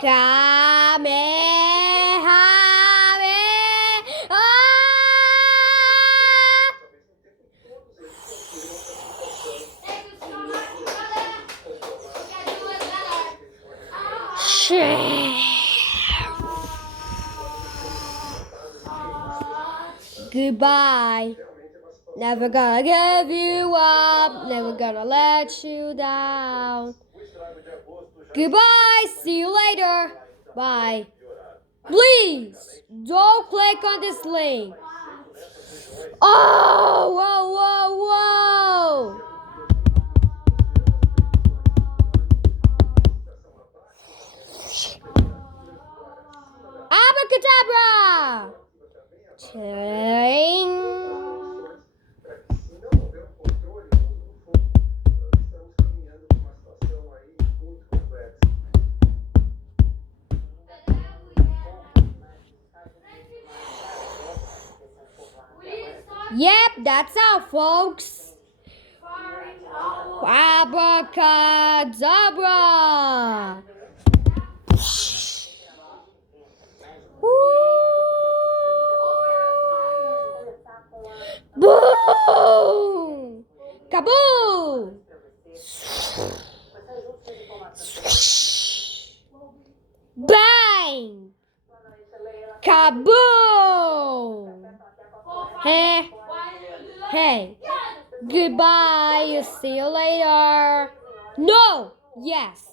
Kamehameha. Goodbye. Never gonna give you up. Never gonna let you down. Goodbye. See you later. Bye. Please don't click on this link. Oh, whoa, whoa, whoa. Abracadabra. Ting. Yep, that's all, folks. Abracadabra. Boom! Kaboom! Bang! Kaboom! Hey, hey, goodbye, see you later. No, yes.